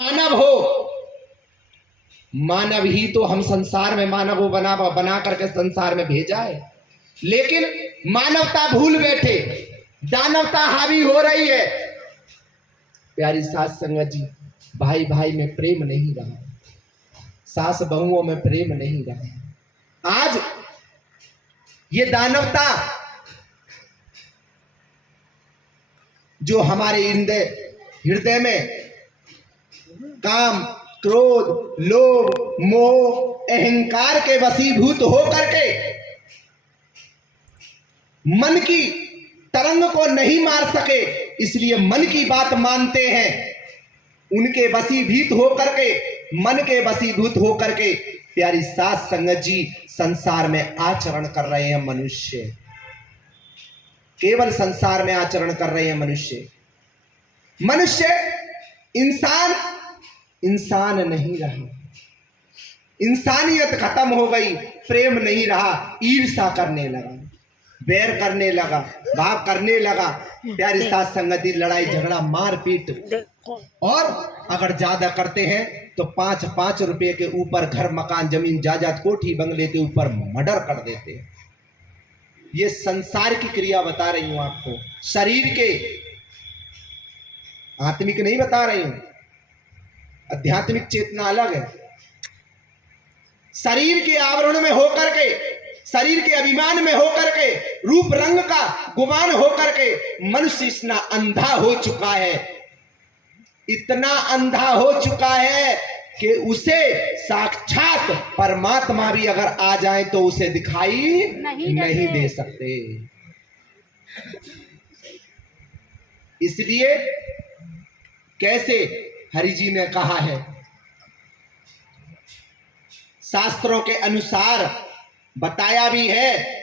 मानव हो, मानव ही तो हम संसार में मानव हो बना करके संसार में भेजा है। लेकिन मानवता भूल बैठे, दानवता हावी हो रही है। प्यारी सास संगत जी, भाई भाई में प्रेम नहीं रहा, सास बहुओं में प्रेम नहीं रहा। आज ये दानवता जो हमारे हृदय में काम, क्रोध, लोभ, मोह, अहंकार के वशीभूत हो करके मन की तरंग को नहीं मार सके, इसलिए मन की बात मानते हैं। उनके वशीभूत हो करके, मन के वशीभूत हो करके प्यारी सास संगत जी संसार में आचरण कर रहे हैं मनुष्य, केवल संसार में आचरण कर रहे हैं मनुष्य। मनुष्य इंसान नहीं रहा, इंसानियत खत्म हो गई, प्रेम नहीं रहा, ईर्ष्या करने लगा, बैर करने लगा, भाव करने लगा। प्यारी सास संगति लड़ाई झगड़ा मारपीट, और अगर ज्यादा करते हैं तो 5-5 रुपए के ऊपर घर मकान जमीन जायदाद कोठी बंगले के ऊपर मर्डर कर देते हैं। ये संसार की क्रिया बता रही हूं आपको, शरीर के, आत्मिक नहीं बता रही हूं। आध्यात्मिक चेतना अलग है। शरीर के आवरण में होकर के, शरीर के अभिमान में होकर के, रूप रंग का गुमान होकर के मनुष्य इतना अंधा हो चुका है, इतना अंधा हो चुका है कि उसे साक्षात परमात्मा भी अगर आ जाए तो उसे दिखाई नहीं दे सकते। इसलिए कैसे हरि जी ने कहा है, शास्त्रों के अनुसार बताया भी है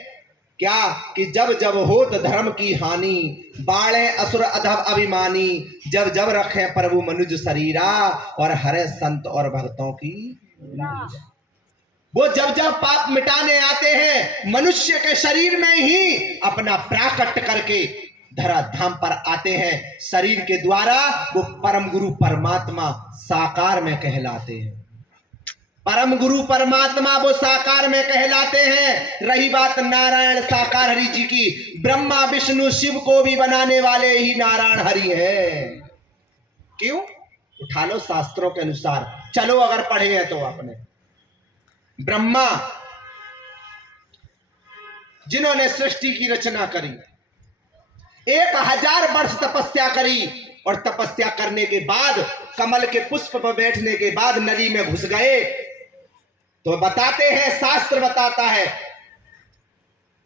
क्या कि जब जब होत धर्म की हानि, बाणे असुर अधम अभिमानी, जब जब रखे प्रभु मनुज शरीरा, और हरे संत और भक्तों की। वो जब जब पाप मिटाने आते हैं मनुष्य के शरीर में ही अपना प्राकट करके धराधाम पर आते हैं। शरीर के द्वारा वो परम गुरु परमात्मा साकार में कहलाते हैं, परम गुरु परमात्मा वो साकार में कहलाते हैं। रही बात नारायण साकार हरि जी की, ब्रह्मा विष्णु शिव को भी बनाने वाले ही नारायण हरि है। क्यों? उठा लो शास्त्रों के अनुसार, चलो अगर पढ़े हैं तो आपने, ब्रह्मा जिन्होंने सृष्टि की रचना करी, 1000 वर्ष तपस्या करी, और तपस्या करने के बाद कमल के पुष्प पर बैठने के बाद नदी में घुस गए। तो बताते हैं, शास्त्र बताता है,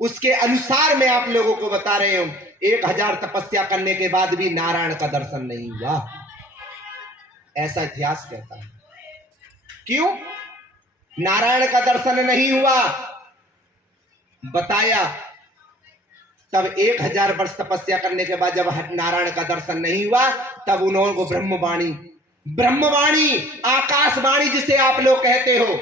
उसके अनुसार मैं आप लोगों को बता रहे हूं, 1000 तपस्या करने के बाद भी नारायण का दर्शन नहीं हुआ, ऐसा इतिहास कहता है। क्यों नारायण का दर्शन नहीं हुआ? बताया, तब 1000 वर्ष तपस्या करने के बाद जब नारायण का दर्शन नहीं हुआ, तब उन्होंने को ब्रह्मवाणी, आकाशवाणी जिसे आप लोग कहते हो,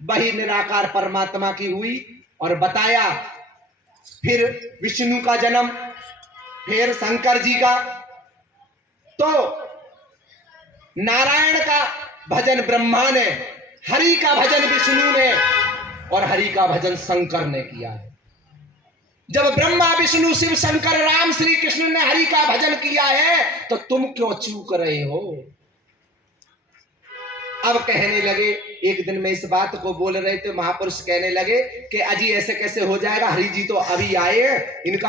वही निराकार परमात्मा की हुई। और बताया, फिर विष्णु का जन्म, फिर शंकर जी का। तो नारायण का भजन ब्रह्मा ने, हरि का भजन विष्णु ने, और हरि का भजन शंकर ने किया है। जब ब्रह्मा विष्णु शिव शंकर राम श्री कृष्ण ने हरि का भजन किया है, तो तुम क्यों चूक रहे हो? अब कहने लगे, एक दिन में इस बात को बोल रहे थे, महापुरुष कहने लगे कि अजी ऐसे कैसे हो जाएगा, हरि जी तो अभी आए, इनका